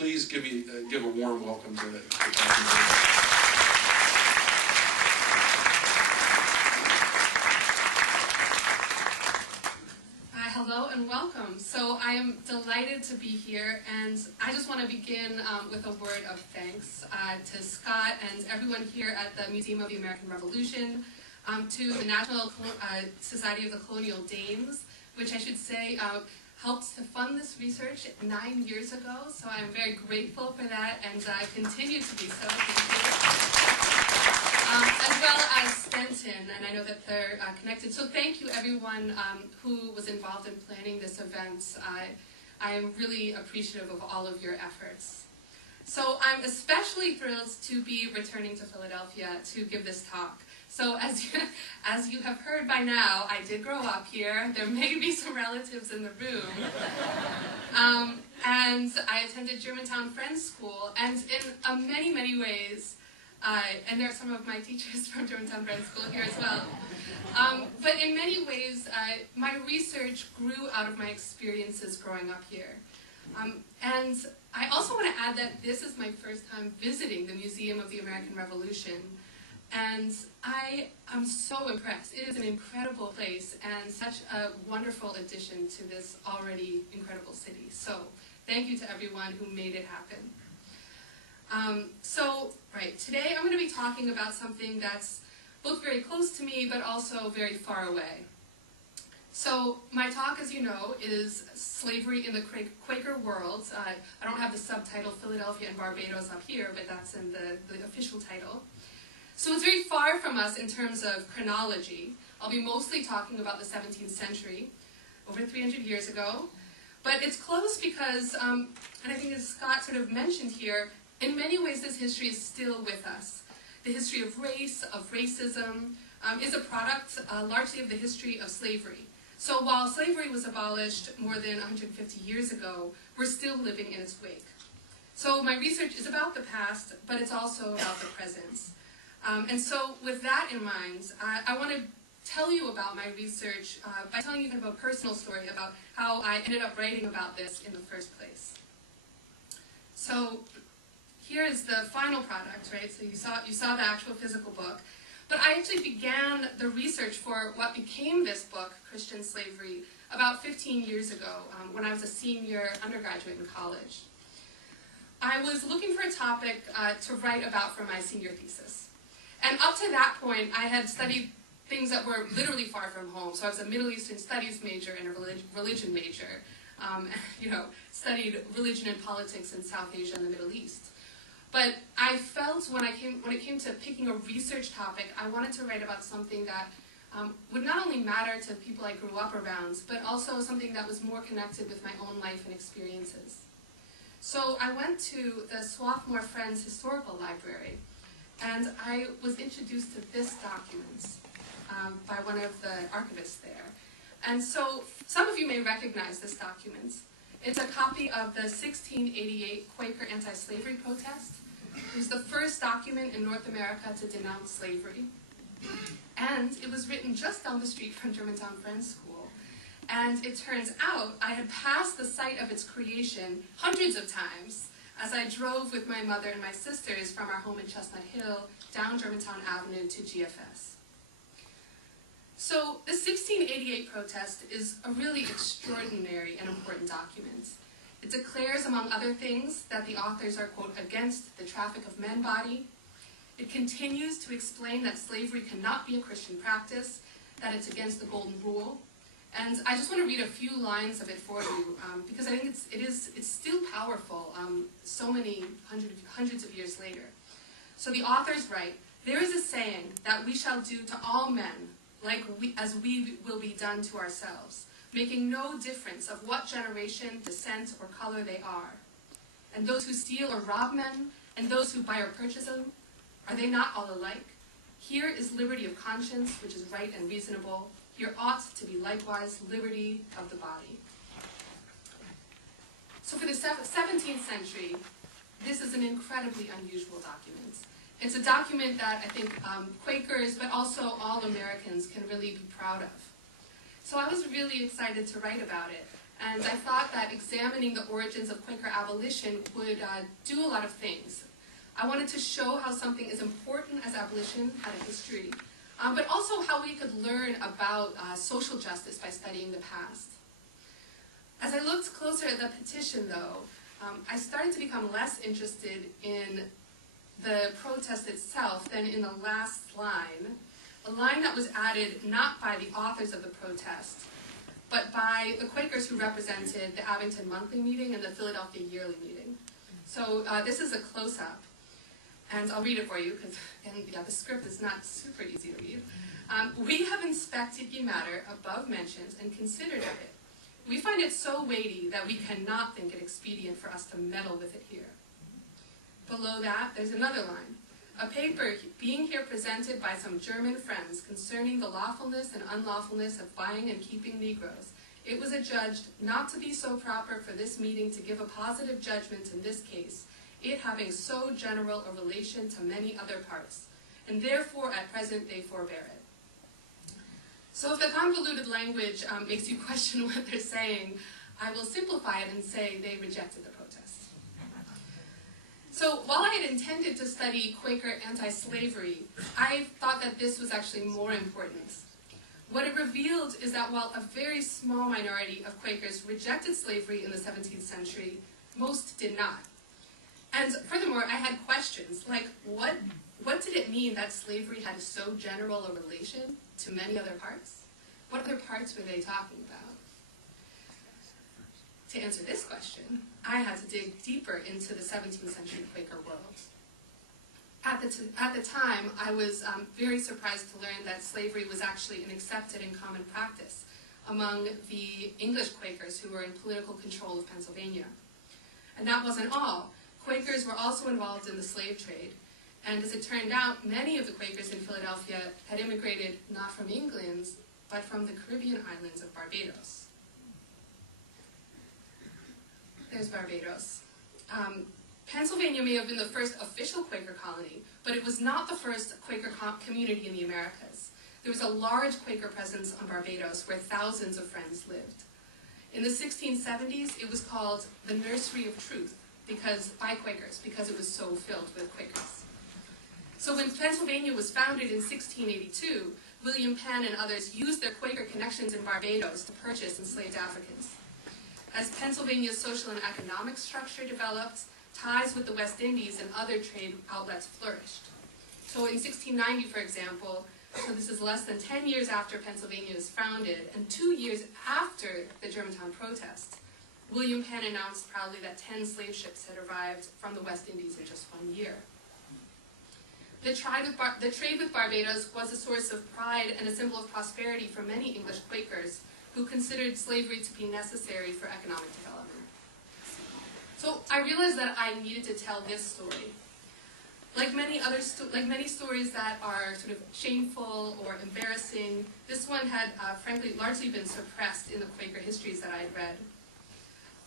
please give a warm welcome to Katharine. Hello and welcome. So I am delighted to be here, and I just want to begin with a word of thanks to Scott and everyone here at the Museum of the American Revolution, to the National Society of the Colonial Dames, which I should say helped to fund this research 9 years ago. So I'm very grateful for that, and continue to be so. Thank you. As well as Stenton, and I know that they're connected. So thank you everyone who was involved in planning this event. I am really appreciative of all of your efforts. So I'm especially thrilled to be returning to Philadelphia to give this talk. So as you have heard by now, I did grow up here. There may be some relatives in the room. And I attended Germantown Friends School, and in many, many ways, and there are some of my teachers from Germantown Friends School here as well. But in many ways, my research grew out of my experiences growing up here. And I also want to add that this is my first time visiting the Museum of the American Revolution. And I am so impressed. It is an incredible place and such a wonderful addition to this already incredible city. So thank you to everyone who made it happen. Today I'm going to be talking about something that's both very close to me, but also very far away. So my talk, as you know, is Slavery in the Quaker World. I don't have the subtitle Philadelphia and Barbados up here, but that's in the official title. So it's very far from us in terms of chronology. I'll be mostly talking about the 17th century, over 300 years ago. But it's close because, and I think as Scott sort of mentioned here, in many ways this history is still with us. The history of race, of racism, is a product largely of the history of slavery. So while slavery was abolished more than 150 years ago, we're still living in its wake. So my research is about the past, but it's also about the present. And so with that in mind, I want to tell you about my research by telling you kind of a personal story about how I ended up writing about this in the first place. So here is the final product, right? So you saw the actual physical book. But I actually began the research for what became this book, Christian Slavery, about 15 years ago when I was a senior undergraduate in college. I was looking for a topic to write about for my senior thesis. And up to that point, I had studied things that were literally far from home. So I was a Middle Eastern Studies major and a religion major. Studied religion and politics in South Asia and the Middle East. But I felt when it came to picking a research topic, I wanted to write about something that would not only matter to people I grew up around, but also something that was more connected with my own life and experiences. So I went to the Swarthmore Friends Historical Library, and I was introduced to this document by one of the archivists there. And so some of you may recognize this document. It's a copy of the 1688 Quaker anti-slavery protest. It was the first document in North America to denounce slavery. And it was written just down the street from Germantown Friends School. And it turns out I had passed the site of its creation hundreds of times as I drove with my mother and my sisters from our home in Chestnut Hill down Germantown Avenue to GFS. So the 1688 protest is a really extraordinary and important document. It declares, among other things, that the authors are, quote, against the traffic of men body. It continues to explain that slavery cannot be a Christian practice, that it's against the Golden Rule. And I just want to read a few lines of it for you, because I think it's still powerful so many hundreds of years later. So the authors write, "There is a saying that we shall do to all men as we will be done to ourselves, making no difference of what generation, descent, or color they are. And those who steal or rob men, and those who buy or purchase them, are they not all alike? Here is liberty of conscience, which is right and reasonable. Here ought to be likewise liberty of the body." So for the 17th century, this is an incredibly unusual document. It's a document that I think Quakers, but also all Americans, can really be proud of. So I was really excited to write about it. And I thought that examining the origins of Quaker abolition would do a lot of things. I wanted to show how something as important as abolition had a history, but also how we could learn about social justice by studying the past. As I looked closer at the petition, though, I started to become less interested in the protest itself than in the last line, a line that was added not by the authors of the protest, but by the Quakers who represented the Abington Monthly Meeting and the Philadelphia Yearly Meeting. So this is a close-up, and I'll read it for you, because the script is not super easy to read. We have inspected ye matter above mentioned and considered of it. We find it so weighty that we cannot think it expedient for us to meddle with it here. Below that, there's another line. A paper being here presented by some German friends concerning the lawfulness and unlawfulness of buying and keeping Negroes, it was adjudged not to be so proper for this meeting to give a positive judgment in this case, it having so general a relation to many other parts, and therefore at present they forbear it. So if the convoluted language makes you question what they're saying, I will simplify it and say they rejected the protest. So while I had intended to study Quaker anti-slavery, I thought that this was actually more important. What it revealed is that while a very small minority of Quakers rejected slavery in the 17th century, most did not. And furthermore, I had questions like, what did it mean that slavery had so general a relation to many other parts? What other parts were they talking about? To answer this question, I had to dig deeper into the 17th century Quaker world. At the time, I was very surprised to learn that slavery was actually an accepted and common practice among the English Quakers who were in political control of Pennsylvania. And that wasn't all. Quakers were also involved in the slave trade, and as it turned out, many of the Quakers in Philadelphia had immigrated not from England, but from the Caribbean islands of Barbados. There's Barbados. Pennsylvania may have been the first official Quaker colony, but it was not the first Quaker community in the Americas. There was a large Quaker presence on Barbados where thousands of Friends lived. In the 1670s, it was called the Nursery of Truth by Quakers, because it was so filled with Quakers. So when Pennsylvania was founded in 1682, William Penn and others used their Quaker connections in Barbados to purchase enslaved Africans. As Pennsylvania's social and economic structure developed, ties with the West Indies and other trade outlets flourished. So in 1690, for example, so this is less than 10 years after Pennsylvania was founded, and 2 years after the Germantown protest, William Penn announced proudly that 10 slave ships had arrived from the West Indies in just 1 year. The trade with Barbados was a source of pride and a symbol of prosperity for many English Quakers who considered slavery to be necessary for economic development. So I realized that I needed to tell this story. Like many stories that are sort of shameful or embarrassing, this one had, frankly, largely been suppressed in the Quaker histories that I had read.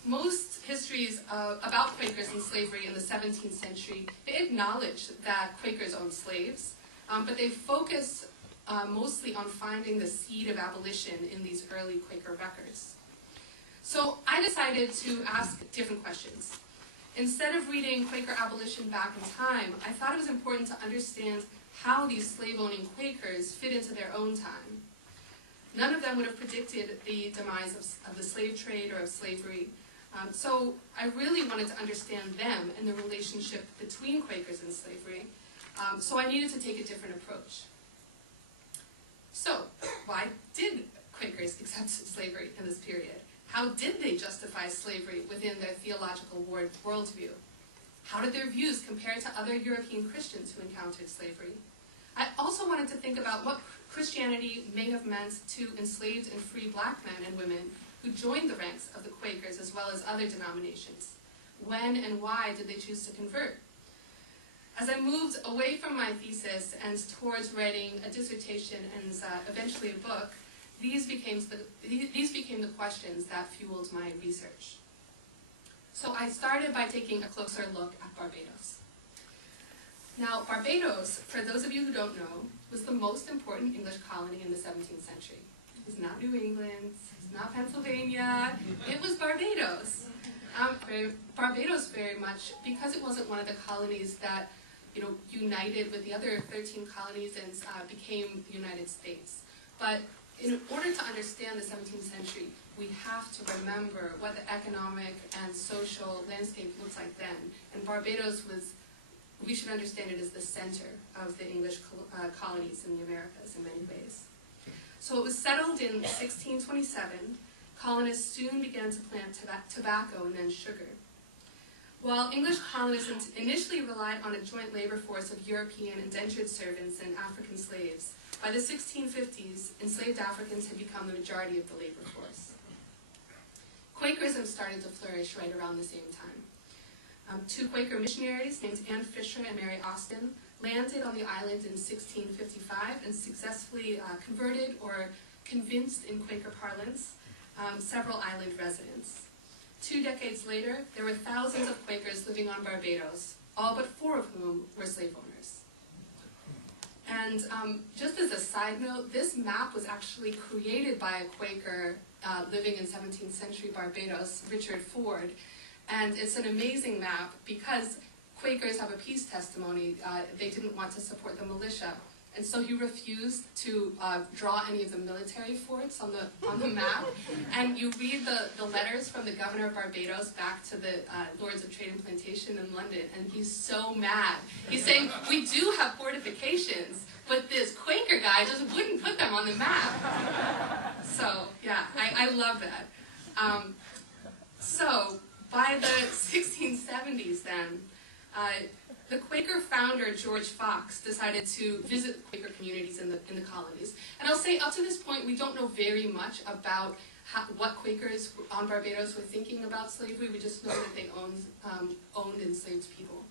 Most histories about Quakers and slavery in the 17th century, they acknowledge that Quakers owned slaves, but they focus mostly on finding the seed of abolition in these early Quaker records. So I decided to ask different questions. Instead of reading Quaker abolition back in time, I thought it was important to understand how these slave-owning Quakers fit into their own time. None of them would have predicted the demise of the slave trade or of slavery. So I really wanted to understand them and the relationship between Quakers and slavery. So I needed to take a different approach. So why did Quakers accept slavery in this period? How did they justify slavery within their theological worldview? How did their views compare to other European Christians who encountered slavery? I also wanted to think about what Christianity may have meant to enslaved and free black men and women who joined the ranks of the Quakers as well as other denominations. When and why did they choose to convert? As I moved away from my thesis and towards writing a dissertation and eventually a book, these became the questions that fueled my research. So I started by taking a closer look at Barbados. Now, Barbados, for those of you who don't know, was the most important English colony in the 17th century. it's not New England, it's not Pennsylvania, it was Barbados. Barbados very much, because it wasn't one of the colonies that united with the other 13 colonies and became the United States. But in order to understand the 17th century, we have to remember what the economic and social landscape looks like then. And Barbados was, we should understand it as the center of the English colonies in the Americas in many ways. So it was settled in 1627. Colonists soon began to plant tobacco and then sugar. While English colonists initially relied on a joint labor force of European indentured servants and African slaves, by the 1650s, enslaved Africans had become the majority of the labor force. Quakerism started to flourish right around the same time. Two Quaker missionaries named Anne Fisher and Mary Austin landed on the island in 1655 and successfully converted or convinced, in Quaker parlance, several island residents. 2 decades later, there were thousands of Quakers living on Barbados, all but 4 of whom were slave owners. And just as a side note, this map was actually created by a Quaker living in 17th century Barbados, Richard Ford. And it's an amazing map because Quakers have a peace testimony. They didn't want to support the militia. And so he refused to draw any of the military forts on the map. And you read the letters from the governor of Barbados back to the Lords of Trade and Plantation in London, and he's so mad. He's saying, we do have fortifications, but this Quaker guy just wouldn't put them on the map. So, yeah, I love that. So, by the 1670s then, the Quaker founder, George Fox, decided to visit Quaker communities in the colonies. And I'll say, up to this point, we don't know very much about what Quakers on Barbados were thinking about slavery. We just know that they owned enslaved people.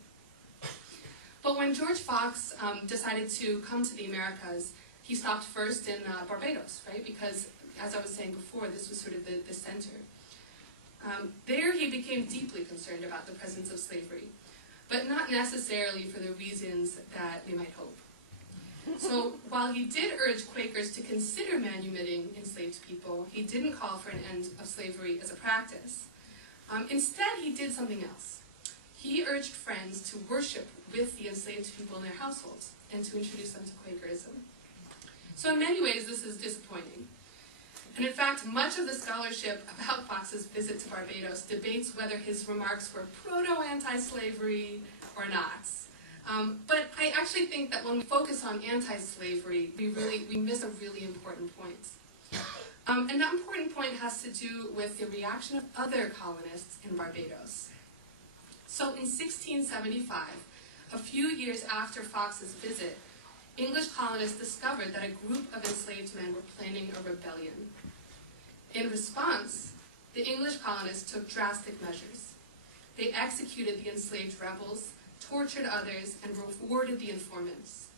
But when George Fox decided to come to the Americas, he stopped first in Barbados, right? Because, as I was saying before, this was sort of the center. There he became deeply concerned about the presence of slavery, but not necessarily for the reasons that we might hope. So while he did urge Quakers to consider manumitting enslaved people, he didn't call for an end of slavery as a practice. Instead, he did something else. He urged friends to worship with the enslaved people in their households and to introduce them to Quakerism. So in many ways, this is disappointing. And in fact, much of the scholarship about Fox's visit to Barbados debates whether his remarks were proto-anti-slavery or not. But I actually think that when we focus on anti-slavery, we miss a really important point. And that important point has to do with the reaction of other colonists in Barbados. So in 1675, a few years after Fox's visit, English colonists discovered that a group of enslaved men were planning a rebellion. In response, the English colonists took drastic measures. They executed the enslaved rebels, tortured others, and rewarded the informants.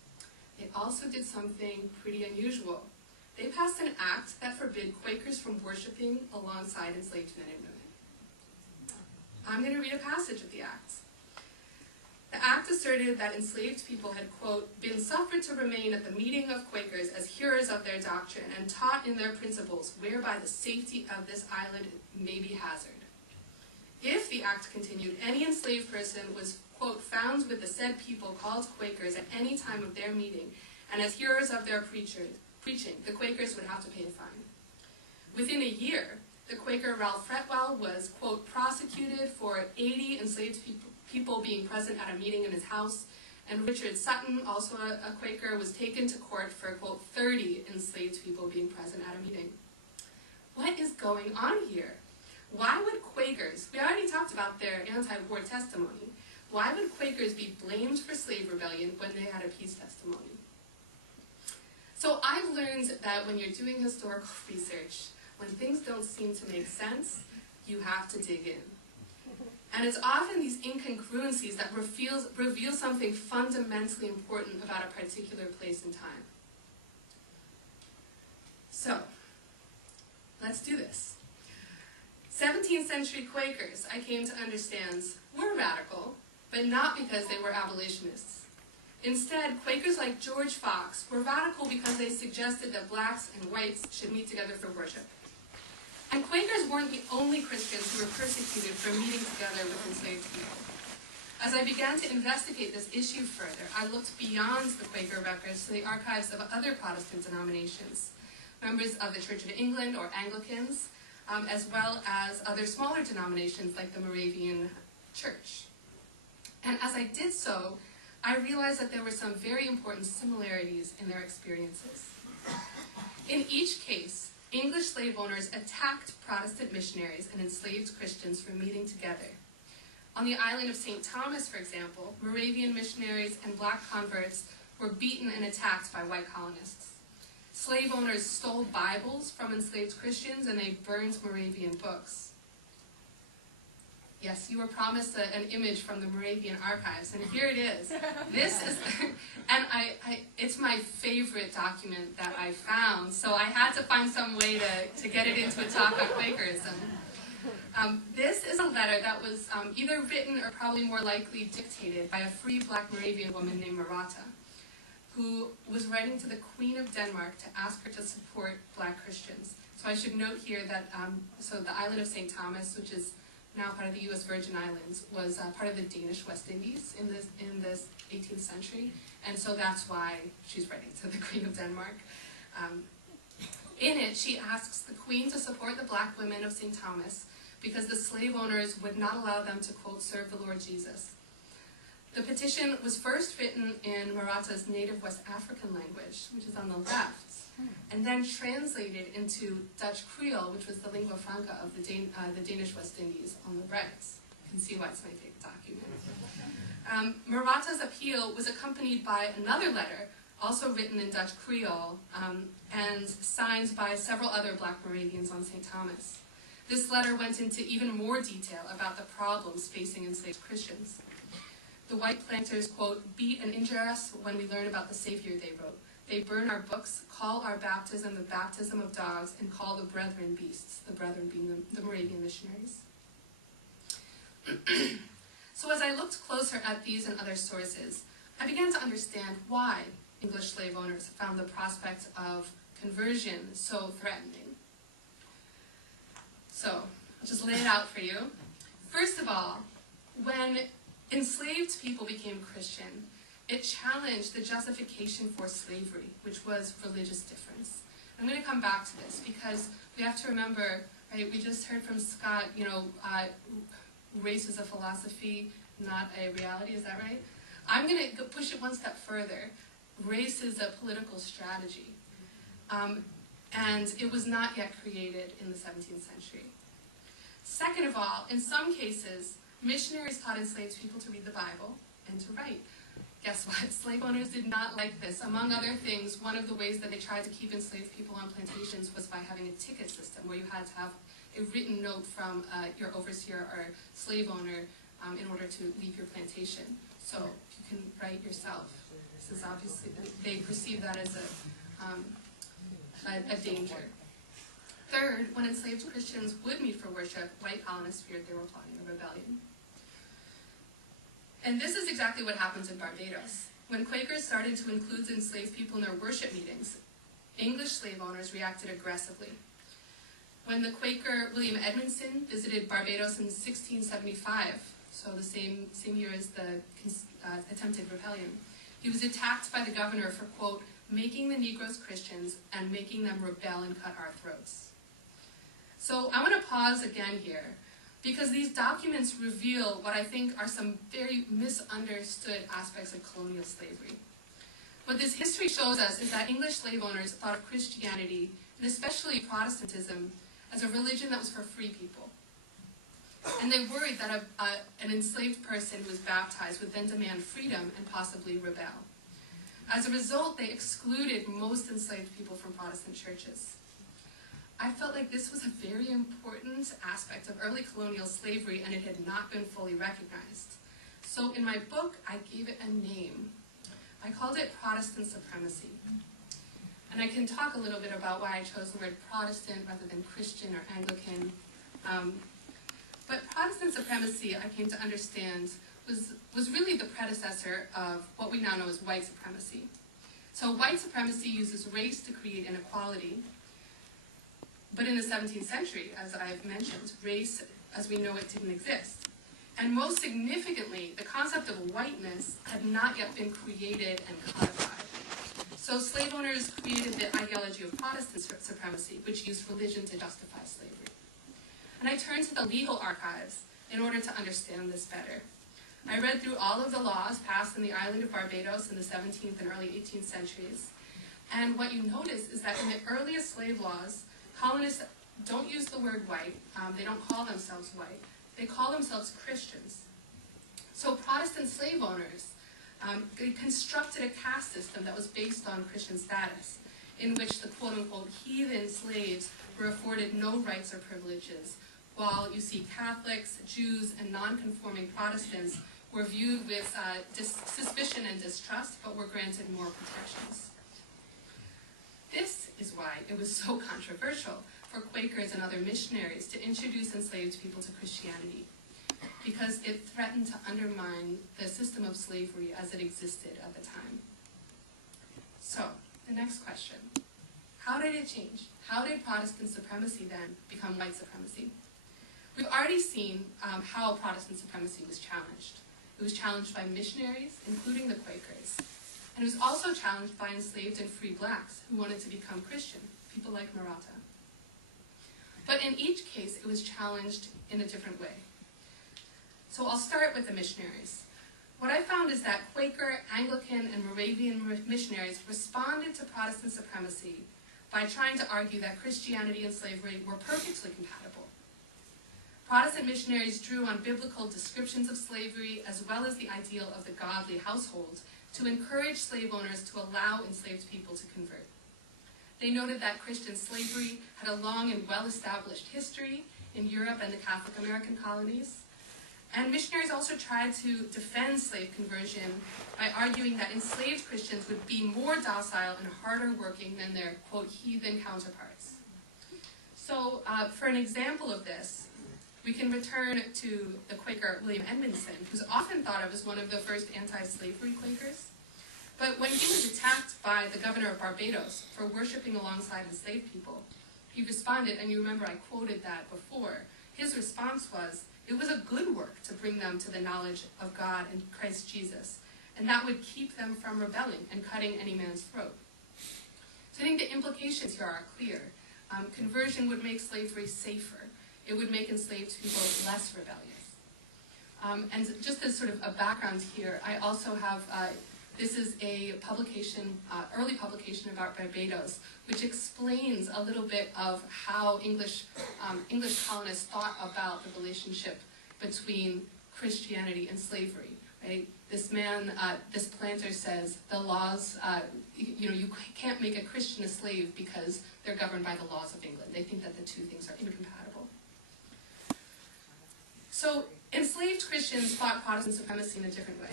They also did something pretty unusual. They passed an act that forbid Quakers from worshiping alongside enslaved men and women. I'm going to read a passage of the act. The act asserted that enslaved people had, quote, been suffered to remain at the meeting of Quakers as hearers of their doctrine and taught in their principles, whereby the safety of this island may be hazard. If, the act continued, any enslaved person was, quote, found with the said people called Quakers at any time of their meeting, and as hearers of their preaching, the Quakers would have to pay a fine. Within a year, the Quaker Ralph Fretwell was, quote, prosecuted for 80 enslaved people being present at a meeting in his house, and Richard Sutton, also a Quaker, was taken to court for, quote, 30 enslaved people being present at a meeting. What is going on here? Why would Quakers, we already talked about their anti-war testimony, why would Quakers be blamed for slave rebellion when they had a peace testimony? So I've learned that when you're doing historical research, when things don't seem to make sense, you have to dig in. And it's often these incongruencies that reveal something fundamentally important about a particular place and time. So, let's do this. 17th century Quakers, I came to understand, were radical, but not because they were abolitionists. Instead, Quakers like George Fox were radical because they suggested that blacks and whites should meet together for worship. And Quakers weren't the only Christians who were persecuted for meeting together with enslaved people. As I began to investigate this issue further, I looked beyond the Quaker records to the archives of other Protestant denominations, members of the Church of England or Anglicans, as well as other smaller denominations like the Moravian Church. And as I did so, I realized that there were some very important similarities in their experiences. In each case, English slave owners attacked Protestant missionaries and enslaved Christians for meeting together. On the island of St. Thomas, for example, Moravian missionaries and black converts were beaten and attacked by white colonists. Slave owners stole Bibles from enslaved Christians and they burned Moravian books. Yes, you were promised an image from the Moravian archives, and here it is. This is, and it's my favorite document that I found, so I had to find some way to get it into a talk on Quakerism. This is a letter that was either written or probably more likely dictated by a free black Moravian woman named Marata, who was writing to the Queen of Denmark to ask her to support black Christians. So I should note here that so the island of St. Thomas, which is now part of the U.S. Virgin Islands, was part of the Danish West Indies in the 18th century, and so that's why she's writing to the Queen of Denmark. In it, she asks the Queen to support the black women of St. Thomas because the slave owners would not allow them to, quote, serve the Lord Jesus. The petition was first written in Marata's native West African language, which is on the left, and then translated into Dutch Creole, which was the lingua franca of the Danish West Indies, on the right. You can see why it's my favorite document. Marata's appeal was accompanied by another letter, also written in Dutch Creole, and signed by several other black Moravians on St. Thomas. This letter went into even more detail about the problems facing enslaved Christians. The white planters, quote, beat and injure us when we learn about the Savior, they wrote. They burn our books, call our baptism the baptism of dogs, and call the brethren beasts, the brethren being the Moravian missionaries. So as I looked closer at these and other sources, I began to understand why English slave owners found the prospect of conversion so threatening. So, I'll just lay it out for you. First of all, when enslaved people became Christian, it challenged the justification for slavery, which was religious difference. I'm going to come back to this because we have to remember, right, we just heard from Scott, race is a philosophy, not a reality, is that right? I'm going to push it one step further. Race is a political strategy. And it was not yet created in the 17th century. Second of all, in some cases, missionaries taught enslaved people to read the Bible and to write. Guess what? Slave owners did not like this. Among other things, one of the ways that they tried to keep enslaved people on plantations was by having a ticket system where you had to have a written note from your overseer or slave owner in order to leave your plantation. So you can write yourself. This is obviously, they perceive that as a danger. Third, when enslaved Christians would meet for worship, white colonists feared they were plotting a rebellion. And this is exactly what happens in Barbados. When Quakers started to include enslaved people in their worship meetings, English slave owners reacted aggressively. When the Quaker William Edmondson visited Barbados in 1675, so the same year as the attempted rebellion, he was attacked by the governor for, quote, making the Negroes Christians and making them rebel and cut our throats. So I want to pause again here, because these documents reveal what I think are some very misunderstood aspects of colonial slavery. What this history shows us is that English slave owners thought of Christianity, and especially Protestantism, as a religion that was for free people. And they worried that an enslaved person who was baptized would then demand freedom and possibly rebel. As a result, they excluded most enslaved people from Protestant churches. I felt like this was a very important aspect of early colonial slavery, and it had not been fully recognized. So in my book, I gave it a name. I called it Protestant supremacy. And I can talk a little bit about why I chose the word Protestant rather than Christian or Anglican. But Protestant supremacy, I came to understand, was really the predecessor of what we now know as white supremacy. So white supremacy uses race to create inequality, but in the 17th century, as I've mentioned, race as we know it didn't exist. And most significantly, the concept of whiteness had not yet been created and codified. So slave owners created the ideology of Protestant supremacy, which used religion to justify slavery. And I turned to the legal archives in order to understand this better. I read through all of the laws passed in the island of Barbados in the 17th and early 18th centuries. And what you notice is that in the earliest slave laws, colonists don't use the word white. They don't call themselves white. They call themselves Christians. So Protestant slave owners they constructed a caste system that was based on Christian status, in which the quote-unquote heathen slaves were afforded no rights or privileges, while you see Catholics, Jews, and non-conforming Protestants were viewed with suspicion and distrust, but were granted more protections. This is why it was so controversial for Quakers and other missionaries to introduce enslaved people to Christianity, because it threatened to undermine the system of slavery as it existed at the time. So, the next question. How did it change? How did Protestant supremacy then become white supremacy? We've already seen how Protestant supremacy was challenged. It was challenged by missionaries, including the Quakers. And it was also challenged by enslaved and free blacks who wanted to become Christian, people like Maratha. But in each case, it was challenged in a different way. So I'll start with the missionaries. What I found is that Quaker, Anglican, and Moravian missionaries responded to Protestant supremacy by trying to argue that Christianity and slavery were perfectly compatible. Protestant missionaries drew on biblical descriptions of slavery as well as the ideal of the godly household to encourage slave owners to allow enslaved people to convert. They noted that Christian slavery had a long and well-established history in Europe and the Catholic American colonies. And missionaries also tried to defend slave conversion by arguing that enslaved Christians would be more docile and harder working than their, quote, heathen counterparts. So for an example of this, we can return to the Quaker William Edmondson, who's often thought of as one of the first anti-slavery Quakers. But when he was attacked by the governor of Barbados for worshiping alongside enslaved people, he responded, and you remember I quoted that before, his response was, it was a good work to bring them to the knowledge of God and Christ Jesus, and that would keep them from rebelling and cutting any man's throat. So I think the implications here are clear. Conversion would make slavery safer. It would make enslaved people less rebellious. And just as sort of a background here, I also have, this is a publication, early publication about Barbados, which explains a little bit of how English colonists thought about the relationship between Christianity and slavery. Right? This man, this planter says the laws, you can't make a Christian a slave because they're governed by the laws of England. They think that the two things are incompatible. So enslaved Christians fought Protestant supremacy in a different way.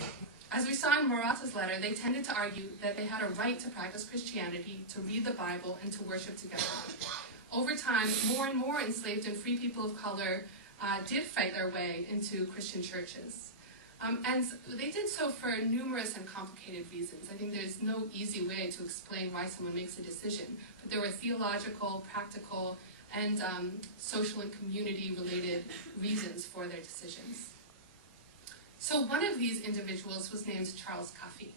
As we saw in Maratha's letter, they tended to argue that they had a right to practice Christianity, to read the Bible, and to worship together. Over time, more and more enslaved and free people of color did fight their way into Christian churches. And they did so for numerous and complicated reasons. I think there's no easy way to explain why someone makes a decision, but there were theological, practical, and social and community-related reasons for their decisions. So one of these individuals was named Charles Cuffey.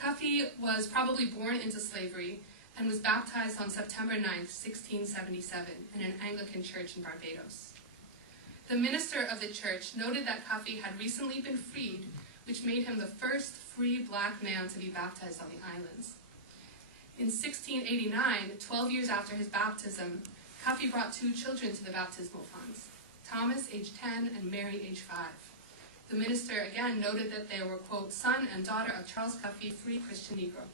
Cuffey was probably born into slavery and was baptized on September 9th, 1677, in an Anglican church in Barbados. The minister of the church noted that Cuffey had recently been freed, which made him the first free black man to be baptized on the islands. In 1689, 12 years after his baptism, Cuffey brought 2 children to the baptismal fonts, Thomas, age 10, and Mary, age 5. The minister again noted that they were, quote, son and daughter of Charles Cuffey, free Christian Negro.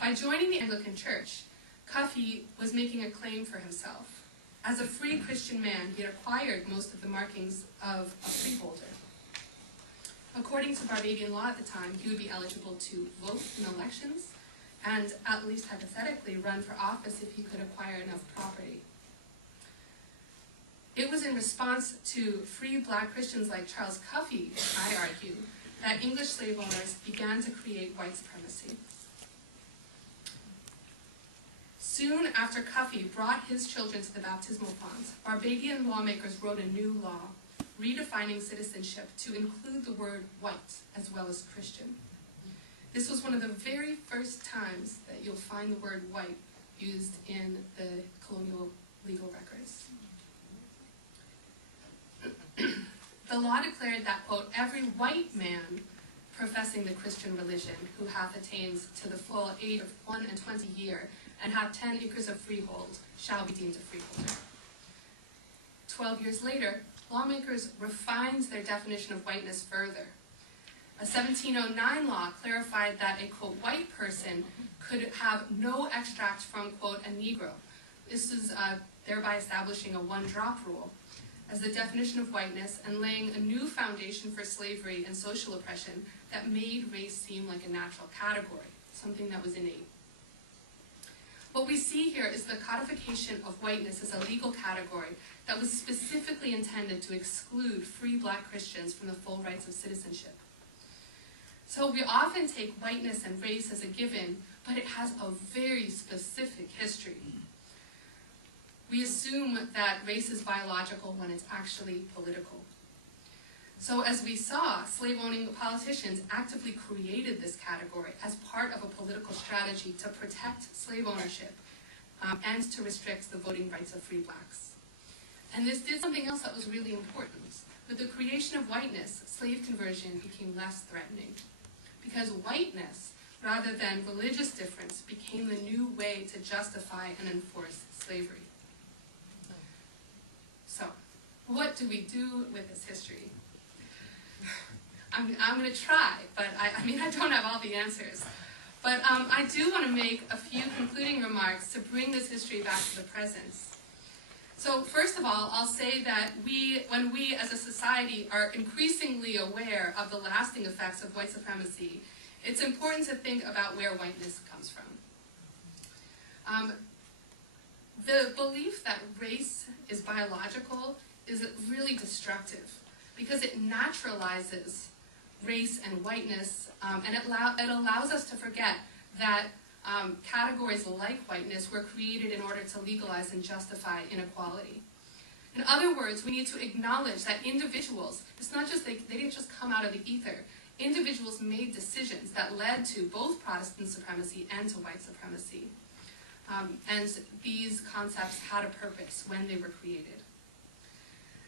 By joining the Anglican Church, Cuffey was making a claim for himself. As a free Christian man, he had acquired most of the markings of a freeholder. According to Barbadian law at the time, he would be eligible to vote in elections and, at least hypothetically, run for office if he could acquire enough property. It was in response to free black Christians like Charles Cuffey, I argue, that English slave owners began to create white supremacy. Soon after Cuffey brought his children to the baptismal fonts, Barbadian lawmakers wrote a new law redefining citizenship to include the word white as well as Christian. This was one of the very first times that you'll find the word white used in the colonial legal records. The law declared that, quote, every white man professing the Christian religion who hath attained to the full age of 21 year and hath 10 acres of freehold shall be deemed a freeholder. 12 years later, lawmakers refined their definition of whiteness further. A 1709 law clarified that a, quote, white person could have no extract from, quote, a Negro. This is thereby establishing a one-drop rule as the definition of whiteness and laying a new foundation for slavery and social oppression that made race seem like a natural category, something that was innate. What we see here is the codification of whiteness as a legal category that was specifically intended to exclude free black Christians from the full rights of citizenship. So we often take whiteness and race as a given, but it has a very specific history. We assume that race is biological when it's actually political. So as we saw, slave-owning politicians actively created this category as part of a political strategy to protect slave ownership and to restrict the voting rights of free blacks. And this did something else that was really important. With the creation of whiteness, slave conversion became less threatening, because whiteness, rather than religious difference, became the new way to justify and enforce slavery. So, what do we do with this history? I'm going to try, but I mean, I don't have all the answers. But I do want to make a few concluding remarks to bring this history back to the present. So first of all, I'll say that when we as a society are increasingly aware of the lasting effects of white supremacy, it's important to think about where whiteness comes from. The belief that race is biological is really destructive because it naturalizes race and whiteness, and it allows us to forget that categories like whiteness were created in order to legalize and justify inequality. In other words, we need to acknowledge that individuals, it's not just they didn't just come out of the ether. Individuals made decisions that led to both Protestant supremacy and to white supremacy. And these concepts had a purpose when they were created.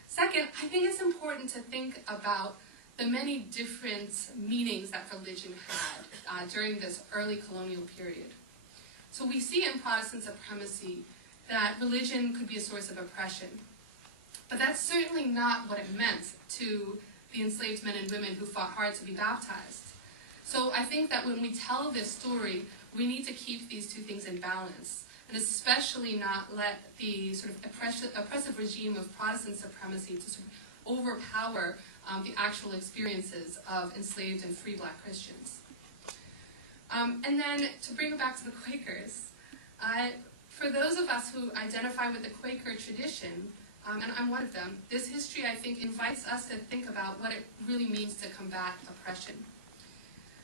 Second, I think it's important to think about the many different meanings that religion had during this early colonial period. So we see in Protestant supremacy that religion could be a source of oppression. But that's certainly not what it meant to the enslaved men and women who fought hard to be baptized. So I think that when we tell this story, we need to keep these two things in balance, and especially not let the sort of oppressive regime of Protestant supremacy to sort of overpower the actual experiences of enslaved and free black Christians. And then to bring it back to the Quakers, for those of us who identify with the Quaker tradition, and I'm one of them, this history, I think, invites us to think about what it really means to combat oppression.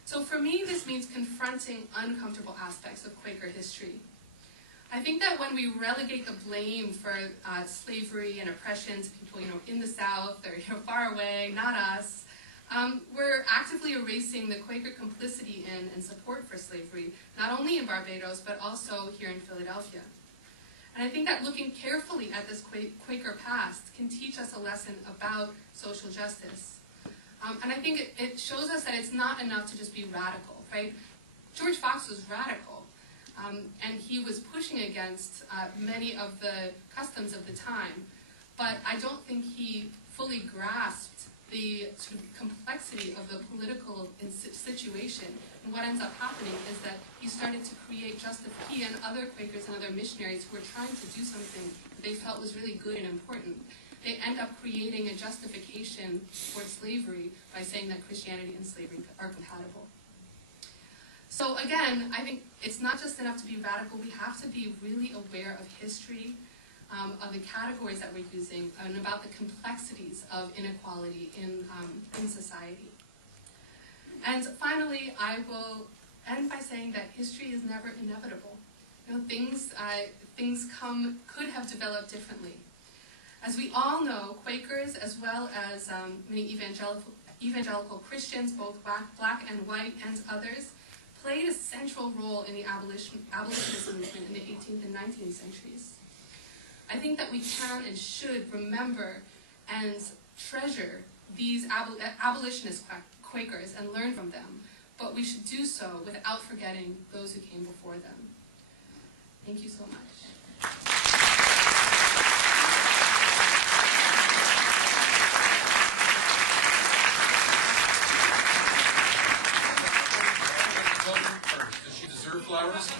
So for me, this means confronting uncomfortable aspects of Quaker history. I think that when we relegate the blame for slavery and oppression to people, in the South or far away, not us, we're actively erasing the Quaker complicity in and support for slavery, not only in Barbados, but also here in Philadelphia. And I think that looking carefully at this Quaker past can teach us a lesson about social justice. And I think it shows us that it's not enough to just be radical, right? George Fox was radical, and he was pushing against many of the customs of the time, but I don't think he fully grasped the sort of complexity of the political situation. And what ends up happening is that he started to create he and other Quakers and other missionaries who were trying to do something that they felt was really good and important. They end up creating a justification for slavery by saying that Christianity and slavery are compatible. So again, I think it's not just enough to be radical. We have to be really aware of history of the categories that we're using, and about the complexities of inequality in society. And finally, I will end by saying that history is never inevitable. You know, things could have developed differently. As we all know, Quakers, as well as many evangelical Christians, both black and white, and others, played a central role in the abolitionist movement in the 18th and 19th centuries. I think that we can and should remember and treasure these abolitionist Quakers and learn from them, but we should do so without forgetting those who came before them. Thank you so much. Does she deserve flowers?